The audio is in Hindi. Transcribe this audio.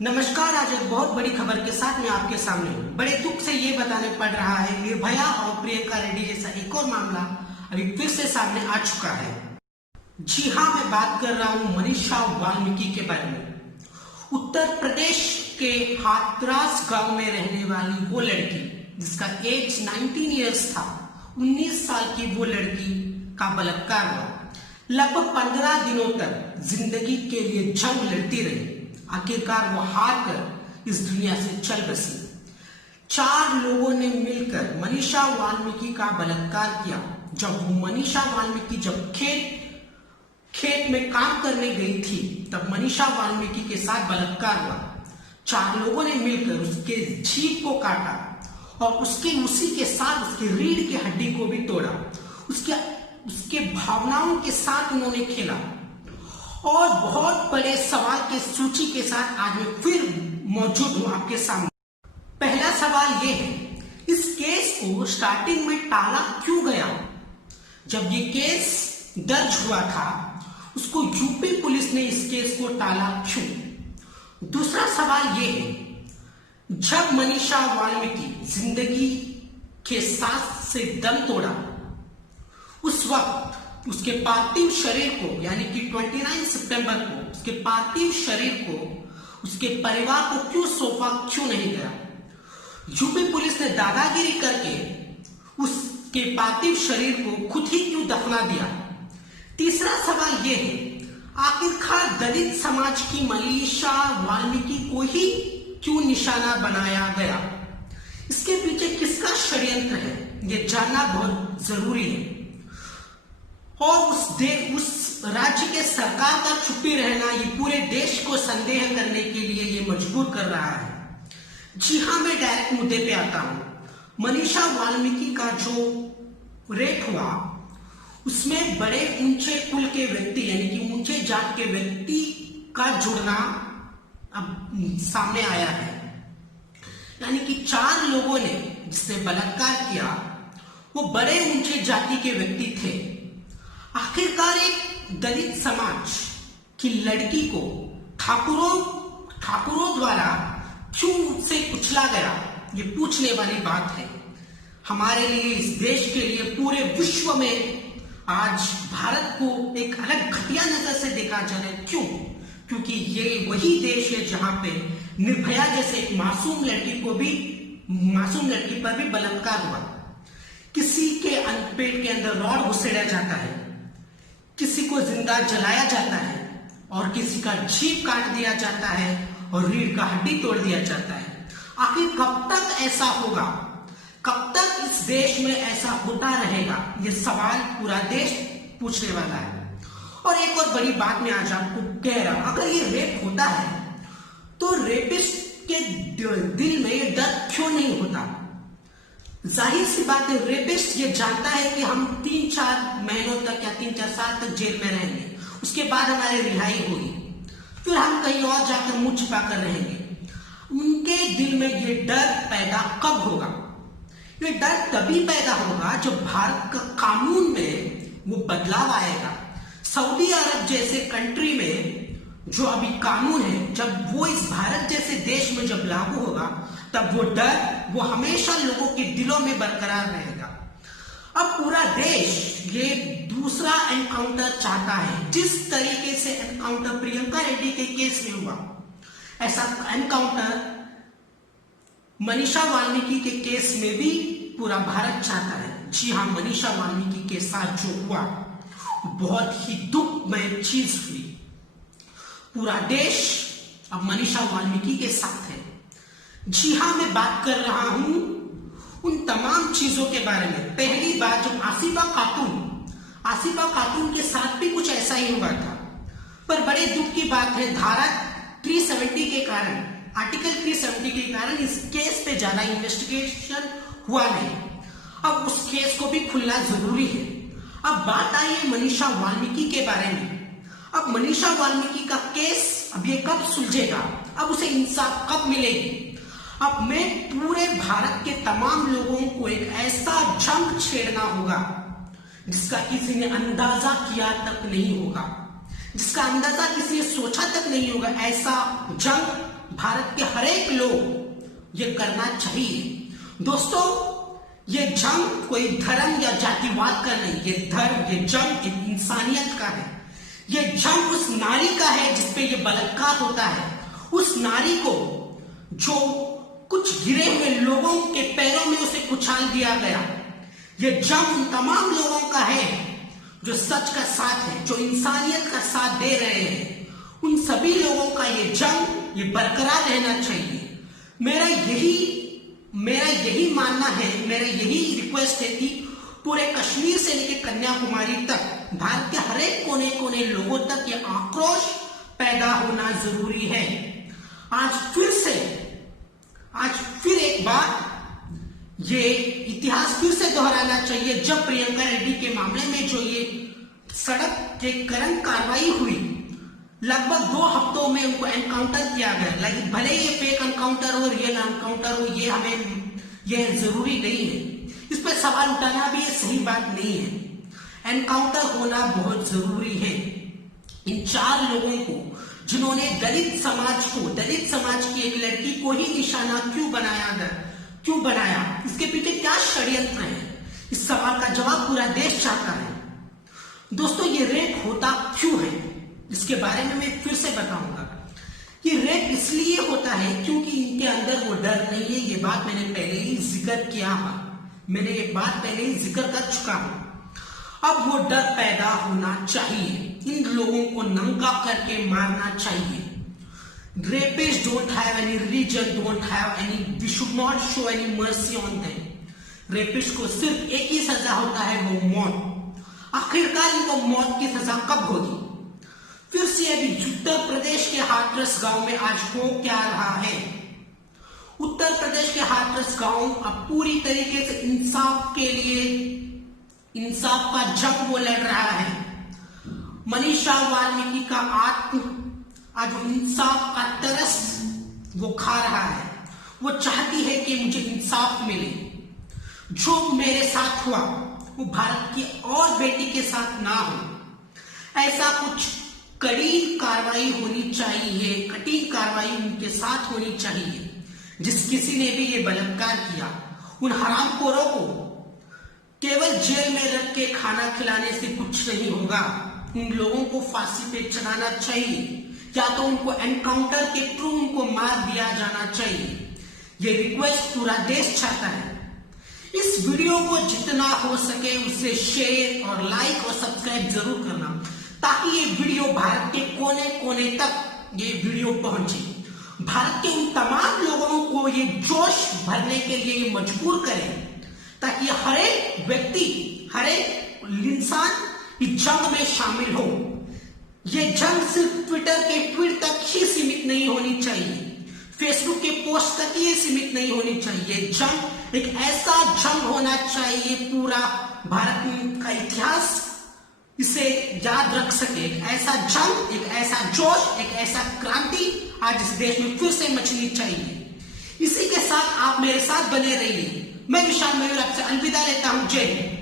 नमस्कार। आज एक बहुत बड़ी खबर के साथ मैं आपके सामने हूँ। बड़े दुख से ये बताने पड़ रहा है, निर्भया और प्रियंका रेड्डी जैसा एक और मामला अभी फिर से सामने आ चुका है। जी हाँ, मैं बात कर रहा हूँ मनीषा वाल्मीकि के बारे में। उत्तर प्रदेश के हाथरस गांव में रहने वाली वो लड़की जिसका एज 19 इयर्स था, 19 साल की वो लड़की का बलात्कार हुआ। लगभग 15 दिनों तक जिंदगी के लिए जंग लड़ती रही। आखिरकार वो हार कर इस दुनिया से चल बसी। 4 लोगों ने मिलकर मनीषा वाल्मीकि का बलात्कार किया। जब मनीषा वाल्मीकि खेत में काम करने गई थी, तब मनीषा वाल्मीकि के साथ बलात्कार हुआ। 4 लोगों ने मिलकर उसके जीभ को काटा और उसी के साथ उसकी रीढ़ की हड्डी को भी तोड़ा। उसके भावनाओं के साथ उन्होंने खेला। और बहुत बड़े सवाल के सूची के साथ आज मैं फिर मौजूद हूं आपके सामने। पहला सवाल यह है, इस केस को स्टार्टिंग में टाला क्यों गया? जब ये केस दर्ज हुआ था, उसको यूपी पुलिस ने इस केस को टाला क्यों? दूसरा सवाल यह है, जब मनीषा वाल्मीकि जिंदगी के सांस से दम तोड़ा, उस वक्त उसके पार्थिव शरीर को, यानी कि 29 सितंबर को उसके पार्थिव शरीर को उसके परिवार को क्यों सौंपा क्यों नहीं गया? यूपी पुलिस ने दादागिरी करके उसके पार्थिव शरीर को खुद ही क्यों दफना दिया? तीसरा सवाल यह है, आखिरकार दलित समाज की मनीषा वाल्मीकि को ही क्यों निशाना बनाया गया? इसके पीछे किसका षड्यंत्र है, यह जानना बहुत जरूरी है। और उस राज्य के सरकार का चुप्पी रहना ये पूरे देश को संदेह करने के लिए ये मजबूर कर रहा है। जी हाँ, मैं डायरेक्ट मुद्दे पे आता हूं। मनीषा वाल्मीकि का जो रेप हुआ, उसमें बड़े ऊंचे कुल के व्यक्ति, यानी कि ऊंचे जात के व्यक्ति का जुड़ना अब सामने आया है। यानी कि 4 लोगों ने जिसने बलात्कार किया, वो बड़े ऊंचे जाति के व्यक्ति थे। आखिरकार एक दलित समाज की लड़की को ठाकुरों द्वारा क्यों उससे कुचला गया, ये पूछने वाली बात है। हमारे लिए, इस देश के लिए, पूरे विश्व में आज भारत को एक अलग घटिया नजर से देखा जा रहा है। क्यों? क्योंकि ये वही देश है जहां पे निर्भया जैसे एक मासूम लड़की पर भी बलात्कार हुआ। किसी के पेट के अंदर रॉड घुसेड़ा जाता है, किसी को जिंदा जलाया जाता है, और किसी का जीभ काट दिया जाता है और रीढ़ का हड्डी तोड़ दिया जाता है। आखिर कब तक ऐसा होगा? कब तक इस देश में ऐसा होता रहेगा? ये सवाल पूरा देश पूछने वाला है। और एक और बड़ी बात मैं आज आपको कह रहा हूं, अगर ये रेप होता है तो रेपिस्ट के दिल में ये दर्द क्यों नहीं होता? जाहिर सी बात है, रेपिस्ट ये जानता है कि हम 3-4 महीनों तक या 3-4 साल तक जेल में रहेंगे, उसके बाद हमारी रिहाई होगी, फिर हम कहीं और जाकर मुंह छिपा कर रहेंगे। उनके दिल में ये डर पैदा कब होगा? ये डर तभी पैदा होगा जब भारत का कानून में वो बदलाव आएगा। सऊदी अरब जैसे कंट्री में जो अभी कानून है, जब वो इस भारत जैसे देश में जब लागू होगा, तब वो डर वो हमेशा लोगों के दिलों में बरकरार रहेगा। अब पूरा देश ये दूसरा एनकाउंटर चाहता है। जिस तरीके से एनकाउंटर प्रियंका रेड्डी के केस में हुआ, ऐसा एनकाउंटर मनीषा वाल्मीकि के केस में भी पूरा भारत चाहता है। जी हाँ, मनीषा वाल्मीकि के साथ जो हुआ बहुत ही दुखमय चीज हुई। पूरा देश अब मनीषा वाल्मीकि के साथ है। जी हाँ, मैं बात कर रहा हूं उन तमाम चीजों के बारे में। पहली बात, जब आसिफा खातून के साथ भी कुछ ऐसा ही हुआ था, पर बड़े दुख की बात है, धारा 370 के कारण, आर्टिकल 370 के कारण इस केस पे ज्यादा इन्वेस्टिगेशन हुआ नहीं। अब उस केस को भी खुलना जरूरी है। अब बात आई है मनीषा वाल्मीकि के बारे में। अब मनीषा वाल्मीकि का केस अब ये कब सुलझेगा? अब उसे इंसाफ कब मिलेगी? अब मैं पूरे भारत के तमाम लोगों को एक ऐसा जंग छेड़ना होगा जिसका किसी ने अंदाजा किया तक नहीं होगा, जिसका अंदाजा किसी ने सोचा तक नहीं होगा। ऐसा जंग भारत के हर एक लोग ये करना चाहिए। दोस्तों, ये जंग कोई धर्म या जातिवाद का नहीं, ये धर्म, ये जंग एक इंसानियत का है। ये जंग उस नारी का है जिसपे ये बलात्कार होता है, उस नारी को जो कुछ गिरे हुए लोगों के पैरों में उसे कुचल दिया गया। ये जंग उन तमाम लोगों का है जो सच का साथ है, जो इंसानियत का साथ दे रहे हैं। उन सभी लोगों का ये जंग ये बरकरार रहना चाहिए। मेरा यही मानना है, मेरा यही रिक्वेस्ट है कि पूरे कश्मीर से लेकर कन्याकुमारी तक भारत के हर एक कोने कोने लोगों तक ये आक्रोश पैदा होना जरूरी है। आज फिर एक बार ये इतिहास फिर से दोहराना चाहिए। जब प्रियंका रेड्डी के मामले में जो ये सड़क के करंट कार्रवाई हुई, लगभग 2 हफ्तों में उनको एनकाउंटर किया गया। लेकिन भले ये फेक एनकाउंटर हो, रियल एनकाउंटर हो, ये जरूरी नहीं है। इस पर सवाल उठाना भी ये सही बात नहीं है। एनकाउंटर होना बहुत जरूरी है। इन 4 लोगों को जिन्होंने दलित समाज की एक लड़की को ही निशाना क्यों बनाया, इसके पीछे क्या षड्यंत्र है? इस सवाल का जवाब पूरा देश चाहता है। दोस्तों, ये रेप होता क्यों है, इसके बारे में मैं फिर से बताऊंगा। ये रेप इसलिए होता है क्योंकि इनके अंदर वो डर नहीं है। ये बात मैंने पहले ही जिक्र कर चुका हूं। अब वो डर पैदा होना चाहिए। इन लोगों को नंगा करके मारना चाहिए। Rapists don't have any religion, we should not show any mercy on them. Rapist को सिर्फ एक ही सजा होता है, वो मौत। आखिरकार इनको मौत की सजा कब होगी? फिर से अभी उत्तर प्रदेश के हाथरस गांव में आज हो क्या रहा है? उत्तर प्रदेश के हाथरस गांव अब पूरी तरीके से इंसाफ का जंग वो लड़ रहा है। मनीषा वाल्मीकि का आज इंसाफ का तरस वो खा रहा है। वो चाहती है कि मुझे इंसाफ मिले। जो मेरे साथ हुआ वो भारत की और बेटी के साथ ना हो। ऐसा कुछ कड़ी कार्रवाई होनी चाहिए, कठिन कार्रवाई उनके साथ होनी चाहिए। जिस किसी ने भी ये बलात्कार किया, उन हरामखोरों को केवल जेल में रख के खाना खिलाने से कुछ नहीं होगा। उन लोगों को फांसी पे चढ़ाना चाहिए, या तो उनको एनकाउंटर के थ्रू उनको मार दिया जाना चाहिए। ये रिक्वेस्ट पूरा देश चाहता है। इस वीडियो को जितना हो सके उससे शेयर और लाइक और सब्सक्राइब जरूर करना, ताकि ये वीडियो भारत के कोने कोने तक ये वीडियो पहुंचे। भारत के उन तमाम लोगों को ये जोश भरने के लिए मजबूर करें, ताकि हर एक व्यक्ति, हर एक इंसान इस जंग में शामिल हो। ये जंग सिर्फ ट्विटर के ट्वीट तक ही सीमित नहीं होनी चाहिए, फेसबुक के पोस्ट तक ही सीमित नहीं होनी चाहिए। जंग एक ऐसा जंग होना चाहिए, पूरा भारत का इतिहास इसे याद रख सके। एक ऐसा जंग, एक ऐसा जोश, एक ऐसा क्रांति आज इस देश में फिर से मचनी चाहिए। इसी के साथ आप मेरे साथ बने रहिए। मैं विशाल मयूर आपसे अलविदा लेता हूं। जय हिंद।